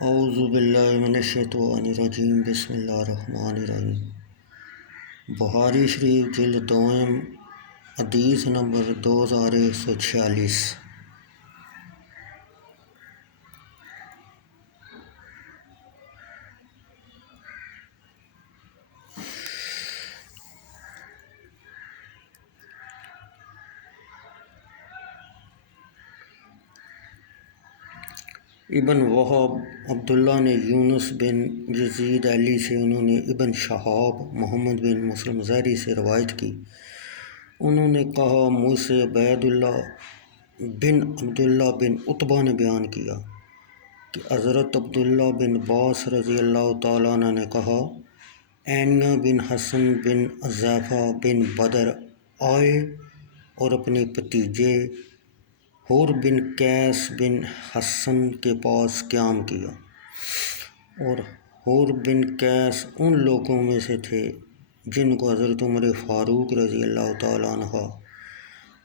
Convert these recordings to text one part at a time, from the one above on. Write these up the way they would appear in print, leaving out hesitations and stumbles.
اعوذ باللہ من الشیطان الرجیم بسم اللہ الرحمن الرحیم۔ بخاری شریف جلد دوم حدیث نمبر 2146۔ ابن وہب عبداللہ نے یونس بن یزید علی سے، انہوں نے ابن شہاب محمد بن مسلم زہری سے روایت کی، انہوں نے کہا مجھ سے عبید اللہ بن عبداللہ بن عتبہ نے بیان کیا کہ حضرت عبداللہ بن عباس رضی اللہ تعالیٰ عنہ نے کہا عینیہ بن حسن بن حذیفہ بن بدر آئے اور اپنے بھتیجے حور بن قیس بن حسن کے پاس قیام کیا، اور حور بن قیس ان لوگوں میں سے تھے جن کو حضرت عمر فاروق رضی اللہ تعالیٰ عنہ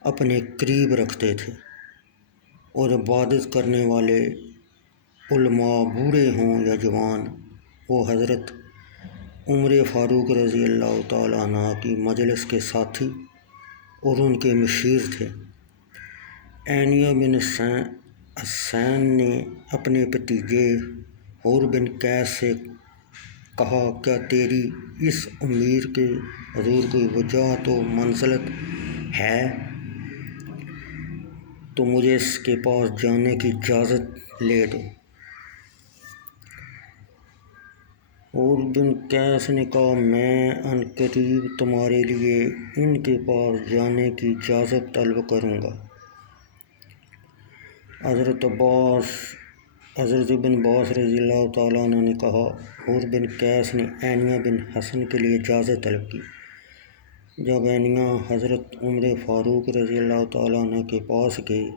اپنے قریب رکھتے تھے، اور عبادت کرنے والے علماء بوڑھے ہوں یا جوان وہ حضرت عمر فاروق رضی اللہ تعالیٰ عنہ کی مجلس کے ساتھی اور ان کے مشیر تھے۔ عینیہ بن حسین نے اپنے بھتیجے حور بن قیس سے کہا کیا تیری اس امیر کے حضور کوئی وجاہت و منزلت ہے تو مجھے اس کے پاس جانے کی اجازت لے دو۔ حور بن قیس نے کہا میں عنقریب تمہارے لیے ان کے پاس جانے کی اجازت طلب کروں گا۔ حضرت ابن عباس رضی اللہ تعالیٰ عنہ نے کہا حور بن قیس نے عینیہ بن حسن کے لیے اجازت طلب کی۔ جب عینیہ حضرت عمر فاروق رضی اللہ تعالیٰ عنہ کے پاس گئی،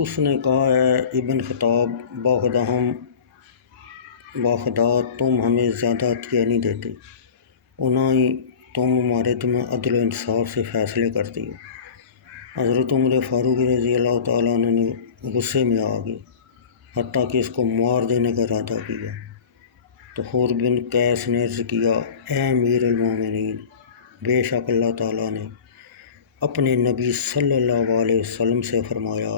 اس نے کہا اے ابن خطاب باخدا تم ہمیں زیادہ عطیہ نہیں دیتے اور نہ ہی تم ہمارے میں عدل و انصاف سے فیصلے کرتی ہو۔ حضرت عمر فاروق رضی اللہ تعالیٰ عنہ نے غصے میں آ گئے، حتیٰ کہ اس کو مار دینے کا ارادہ کیا، تو حور بن قیس نے عرض کیا اے امیر المومنین، بے شک اللہ تعالیٰ نے اپنے نبی صلی اللہ علیہ وسلم سے فرمایا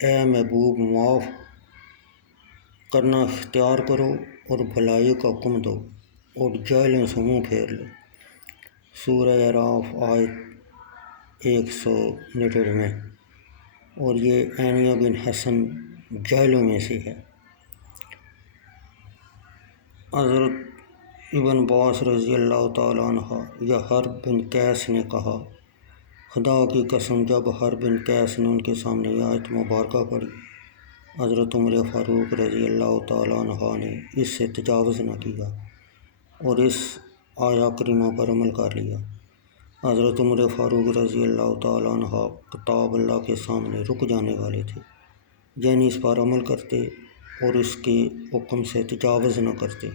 اے محبوب معاف کرنا اختیار کرو اور بھلائی کا حکم دو اور جاہلوں سے منہ پھیر لو۔ سورہ اعراف آیت 199۔ اور یہ عینیہ بن حسن جاہلوں میں سے ہے۔ حضرت ابن عباس رضی اللہ تعالیٰ عنہ یا حرب بن قیس نے کہا خدا کی قسم جب حرب بن قیس نے ان کے سامنے یہ آیت مبارکہ پڑھی، حضرت عمر فاروق رضی اللہ تعالیٰ عنہ نے اس سے تجاوز نہ کیا اور اس آیہ کریمہ پر عمل کر لیا۔ حضرت عمر فاروق رضی اللہ تعالیٰ عنہ کتاب اللہ کے سامنے رک جانے والے تھے، یعنی اس پر عمل کرتے اور اس کے حکم سے تجاوز نہ کرتے۔